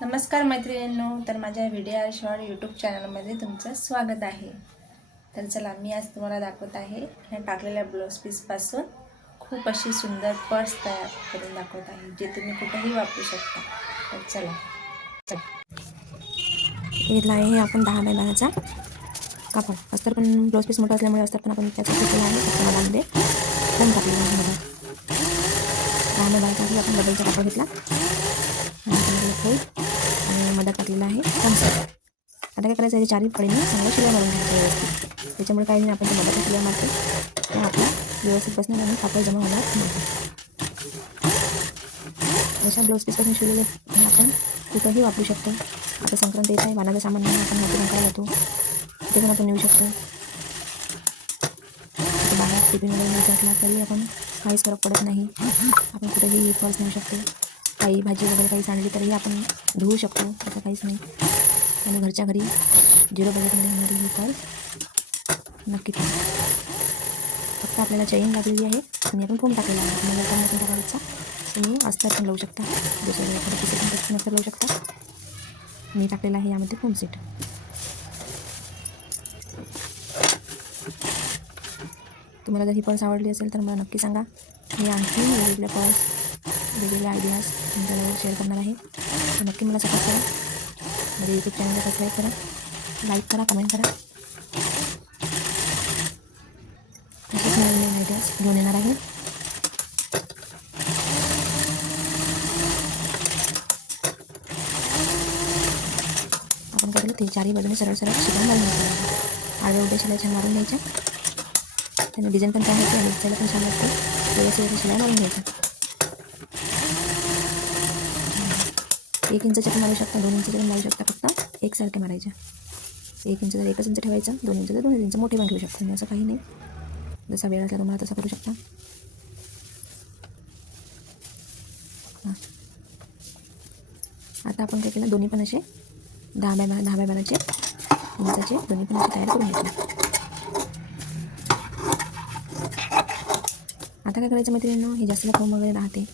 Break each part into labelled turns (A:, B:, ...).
A: नमस्कार मैत्रिणींनो तर माझ्या व्हिडिओ शॉर्ट यूट्यूब चॅनलमध्ये तुमचं स्वागत आहे. तर चला मी आज तुम्हाला दाखवत आहे ह्या टाकलेल्या ब्लाऊज पीसपासून खूप अशी सुंदर पर्स तयार करून दाखवत आहे जे तुम्ही कुठेही वापरू शकता. तर चला.
B: घेतला आहे हे आपण दहा बाय बाराचा. कापड अस्तर पण ब्लाऊज पीस मोठा असल्यामुळे अस्तर पण आपण त्याचा घेतलेला आहे फक्त पण टाकलेला आहे दहा बाय आपण डबलचा कापड घेतला आणि त्यामध्ये फोल्ड आणि मधात टाकलेला आहे कमसर आता काय करायचं आहे चारही कडेने चांगलं शिलाई मारून घ्यायचं व्यवस्थित. त्याच्यामुळे काही नाही आपण ते मधात शिलाई मारतो. तर आपला व्यवस्थित बसणार आणि कापड जमा होणार नाही. अशा ब्लाऊज पीसपासून शिवलेले आपण कुठंही वापरू शकतो. आता संक्रांत येत आहे वानाचं सामान म्हणून आपण मोठी रंकायला जातो तिथे पण आपण नेऊ शकतो. आता बाहेर टिफिनमध्ये न्यायचं असला तरी आपण काहीच फरक पडत नाही. आपण कुठेही ही पर्स नेऊ शकतो. काही भाजी वगैरे काही सांडली तरीही आपण धुवू शकतो असं काहीच नाही. आणि घरच्या घरी झिरो बजेटमध्ये होणारी ही कॉल नक्की फक्त आपल्याला चैन लागलेली आहे. आणि आपण फोन टाकलेला आहे तुम्हाला पण आपण टाकायचा तुम्ही अस्तर पण लावू शकता. दुसऱ्या एखाद्या पण अस्तर लावू शकता. मी टाकलेला आहे यामध्ये फोन सेट तुम्हाला जर ही पर्स आवडली असेल तर मला नक्की सांगा. मी आणखी वेगवेगळ्या पर्स वेगवेगळ्या आयडियाज तुमच्याबरोबर शेअर करणार आहे. नक्की मला सपोर्ट करा. माझ्या यूट्यूब चॅनलला सबस्क्राईब करा लाईक करा कमेंट करा असेच नवीन नवीन आयडियाज घेऊन येणार आहे आपण काय केलं ते चारही बाजूने सरळ सरळ शिलाई मारून घ्यायचं आडव्या उभ्या शिलाई छान मारून घ्यायच्या त्याने डिझाईन पण छान होते आणि दिसायला पण छान वाटते व्यवस्थित शिलाई मारून घ्यायचं एक इंच पण मारू शकता दोन इंचचे पण मारू शकता फक्त एकसारखे मारायचे. एक इंच जर एकच इंच ठेवायचा दोन इंच तर दोन इंच मोठे पण घेऊ शकता. मी असं काही नाही. जसा वेळ असला तुम्हाला तसा करू शकता. हां. आता आपण काय केलं? दोन्ही पण असे दहा बाय बारा दहा बाय बाराचे इंचाचे दोन्ही पण असे तयार करून घेतले. आता काय करायचं मैत्रिणींनो? हे जास्त फोम वगैरे राहते.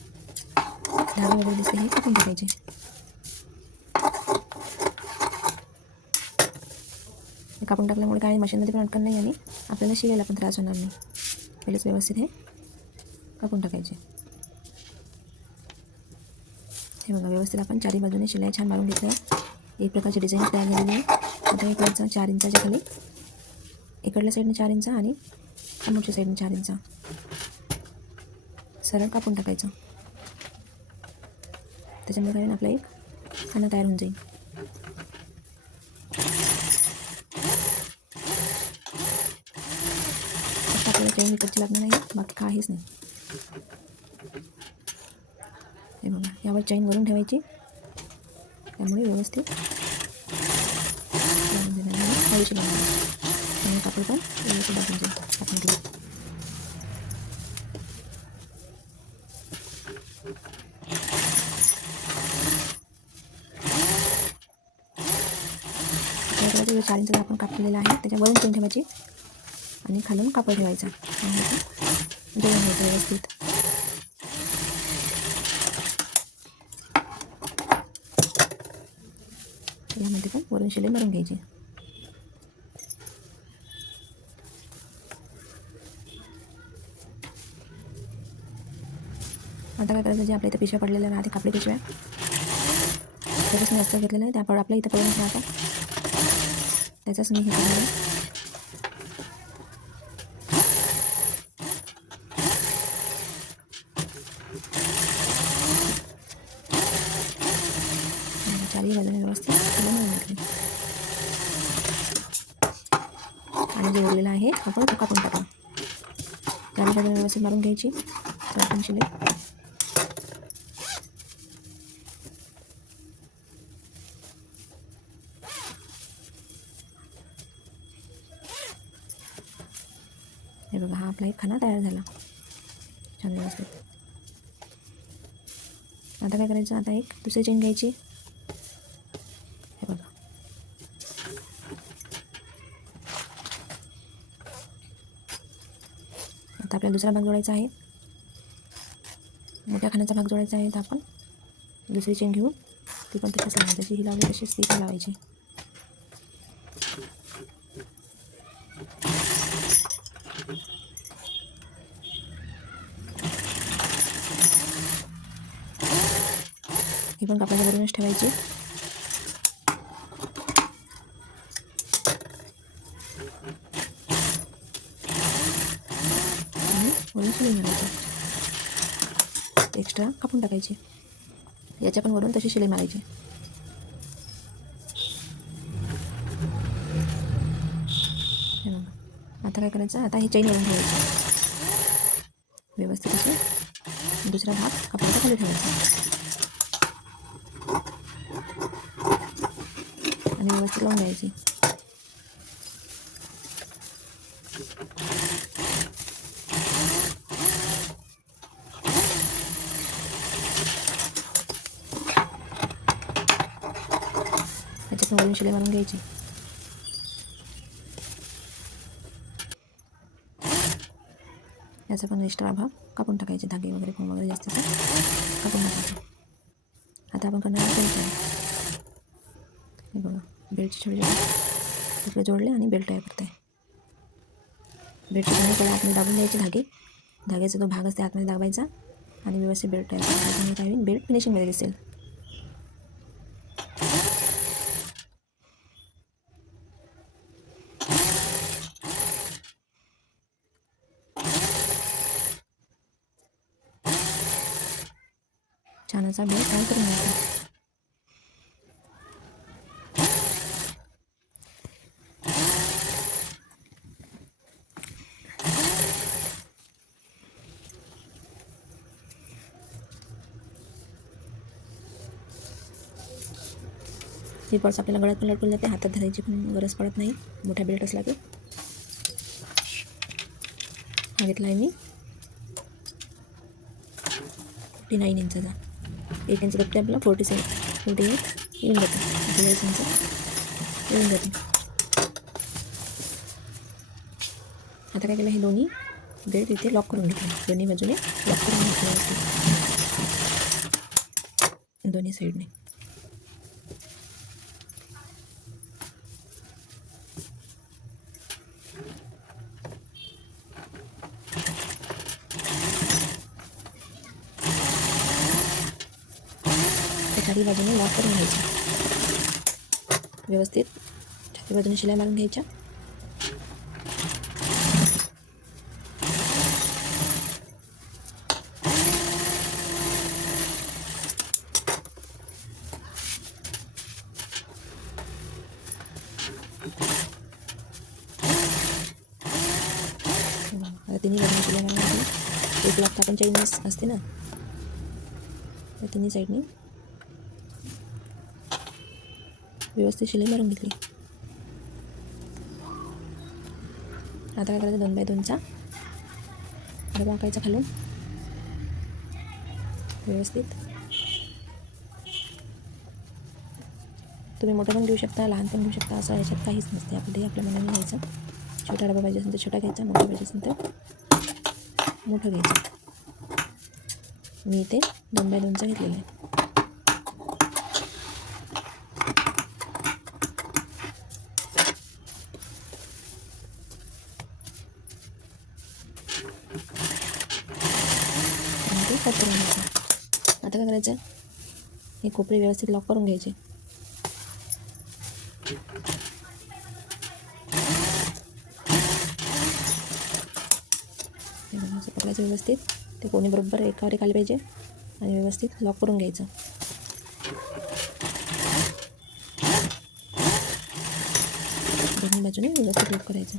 B: धागे वगैरे दिसते हे टाकून टाकायचे? हे कापून टाकल्यामुळे काय मशीनमध्ये पण अडकत नाही आणि आपल्याला शिलायला पण त्रास होणार नाही. पहिलेच व्यवस्थित हे कापून टाकायचे. हे बघा व्यवस्थित आपण चारही बाजूने शिलाई छान मारून घेतलं एक प्रकारची डिझाईन तयार झालेली आहे. आता इकडचं चार इंचाच्या खाली इकडल्या साईडने चार इंच आणि समोरच्या साईडने चार इंच. सरळ कापून टाकायचं. त्याच्यामुळे काय आपला एक खाना तयार होऊन जाईल. काही विकतची लागणार नाही बाकी काहीच नाही. हे बघा यावर चैन वरून ठेवायची. त्यामुळे व्यवस्थित हळूशी लागणार आणि कापड पण व्यवस्थित आपण आपण कापलेला आहे त्याच्यावरून चेन ठेवायची. आणि खालून कापड ठेवायचा दोन घ्यायचं व्यवस्थित. यामध्ये पण वरून शिलाई मारून घ्यायची. आता काय करायचं जे आपल्या इथं पिशव्या पडलेल्या राहते कापडी पिशव्या. त्याच्याच मी जास्त घेतलेलं आहे त्या आपण आपल्या इथं पडून राहतात त्याचाच मी हे आहे आणि चारही बाजूने व्यवस्थित शिलाई मारून घेतली आणि जे उरलेलं आहे आपण तो कापून टाका चारही व्यवस्थित मारून घ्यायची. आपण शिलाई. हे बघा हा आपला एक खाना तयार झाला. छान व्यवस्थित. आता काय करायचं? आता एक दुसरी चेन घ्यायची. आता आपल्याला दुसरा भाग जोडायचा आहे. मोठ्या खाण्याचा भाग जोडायचा आहे. तर आपण दुसरी चेन घेऊन ती पण तशीच लावायची. जशी ही लावली तशीच ती पण लावायची. ही पण कापडाच्या बरोबरच ठेवायची. वरून शिलाई मारायची. एक्स्ट्रा कापून टाकायची. याच्या पण वरून तशी शिलाई मारायची. आता काय करायचं? आता ही चैन येऊन ठेवायची. व्यवस्थित असे दुसरा भाग कपड्याचा खाली ठेवायचा. आणि व्यवस्थित लावून द्यायची. त्याच्यातून शिले मारून घ्यायची. याचा पण एक्स्ट्रा भाग कापून टाकायचे धागे वगैरे कोण वगैरे जास्त कापून टाकायचे. आता आपण करणार बेल्ट हे बघा बेल्टची छोडली इकडे जोडले आणि बेल्ट तयार करते बेल्टच्या त्याला आतमध्ये दाबून द्यायचे धागे. धाग्याचा जो भाग असते आतमध्ये दाबायचा आणि व्यवस्थित बेल्ट तयार करायचा काय होईल? बेल्ट फिनिशिंगमध्ये दिसेल. छान असा काय तयार करून घ्यायचा. ही पॉट्स आपल्याला गळ्यात पण लटकून जाते हातात धरायची पण गरज पडत नाही. मोठा बेल्ट असला की. हा घेतला आहे मी. फोर्टी नाईन इंचाचा. एक इंच कपडे आपला फोर्टी सेवन. फोर्टी एट येऊन जातं. अठ्ठेचाळीस इंच येऊन जाते. आता काय केलं हे दोन्ही बेड इथे लॉक करून घेतले. दोन्ही बाजूने लॉक करून घेतले. दोन्ही साईडने त्या चारी बाजूने लॉक करून घ्यायच्या व्यवस्थित. चारी बाजूने शिलाई मारून घ्यायच्या. तिन्ही बाजूने शिलाई मारून घ्यायची. एक लाख आपण चैन असते ना? तिन्ही साईडने व्यवस्थित शिलाई मारून घेतली. आता काय करायचं? दोन बाय दोनचा. आता वाकायचा खालून. व्यवस्थित. तुम्ही मोठं पण घेऊ शकता लहान पण घेऊ शकता असं याच्यात काहीच नसते. आपल्याला आपल्या मनाने घ्यायचं. छोटा डबा पाहिजे असेल तर छोटा घ्यायचा मोठा पाहिजे असेल तर मोठं घ्यायचं. मी इथे दोन बाय दोनचा घेतलेला आहे आणि ते कट करून घ्यायचं आता काय करायचं? हे कोपरे व्यवस्थित लॉक करून घ्यायचे. पकडायचं व्यवस्थित. ते कोणी बरोबर एकावर एक आले पाहिजे आणि व्यवस्थित लॉक करून घ्यायचं. दोन्ही बाजूने व्यवस्थित लॉक करायचं.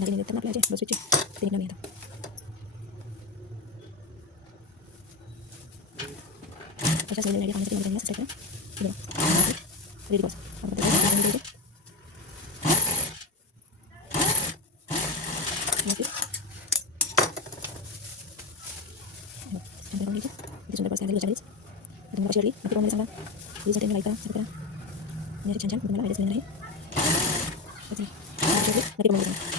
B: काहीतरी झाले तर आपल्या बस पिक्चर ते निघणार नाही आता अशा सगळ्या गाडी कामासाठी मला सबस्क्राईब करा रेडी बस आपण आता काय करायचं? ओके. हो, छान करून घ्यायची. किती सुंदर पर्स आहे याच्याकडेच. तुम्हाला कशी वाटली नक्की कमेंटमध्ये सांगा प्लीज मला लाईक करा सबस्क्राईब करा आणि असे छान छान तुम्हाला आयडियाज मिळणार आहे ओके. कशी वाटली? नक्की कमेंटमध्ये सांगा